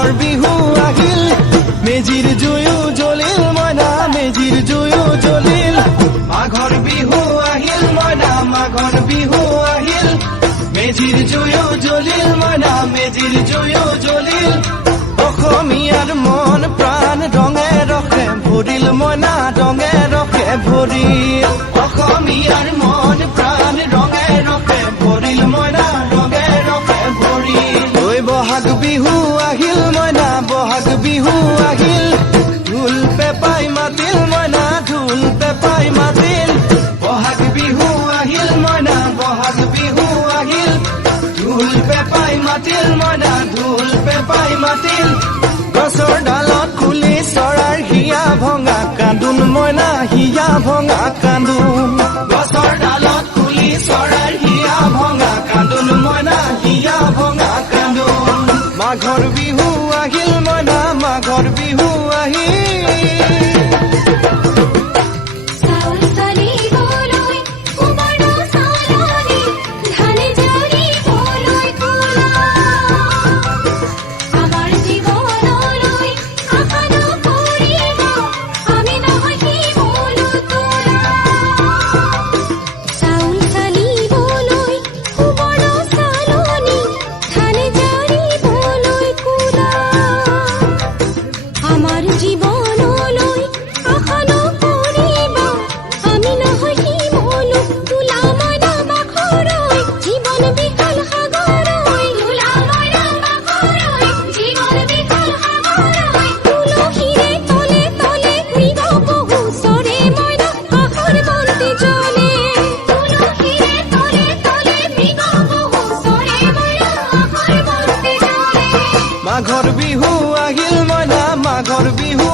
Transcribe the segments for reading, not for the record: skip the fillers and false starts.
মাঘৰ বিহু আহিল মেজিৰ জুয়ো জ্বলিল মইনা মেজিৰ জুয়ো জ্বলিল মাঘৰ বিহু আহিল মইনা মাঘৰ বিহু আহিল মেজিৰ জুয়ো জ্বলিল মইনা মেজিৰ জুয়ো জ্বলিল অসমীয়াৰ মন প্ৰাণ ৰঙে ৰখে ভৰিল মইনা ৰঙে ৰখে ভৰিল অসমীয়াৰ মন প্ৰাণ ৰঙে ৰখে ভৰিল মইনা ৰঙে ৰখে ভৰিল ঐ বহাগ বিহু আহিল মইনা বহাগ বিহু আহিল ঢোল পেপাই মাতিল মইনা ঢোল পেপাই মাতিল বহাগ বিহু আহিল মইনা বহাগ বিহু আহিল ঢোল পেপাই মাতিল মইনা ঢোল পেপাই মাতিল গছৰ ডালত কুলি চৰাৰ হিয়া ভঙা কান্দোন মইনা হিয়া ভঙা কান্দোন গছৰ ডালত কুলি চৰাৰ হিয়া ভঙা কান্দোন মইনা হিয়া ভঙা কান্দোন মাঘৰ বিহু আহিল মইনা মাঘৰ বিহু আহিল মাঘৰ বিহু আহিল মইনা মাঘৰ বিহু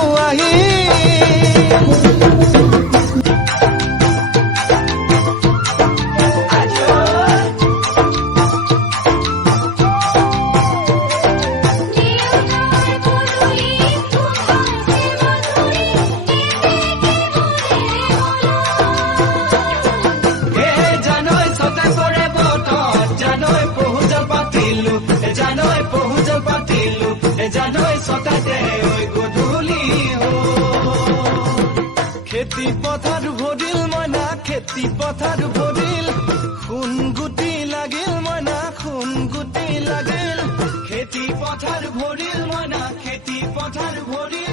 জানৈ সতাতে ওই গধূলি খেতি পথাৰ ভৰিল মইনা খেতি পথাৰ ভৰিল খুন গুটি লাগিল মইনা খুন গুটি লাগিল খেতি পথাৰ ভৰিল মইনা খেতি পথাৰ ভৰিল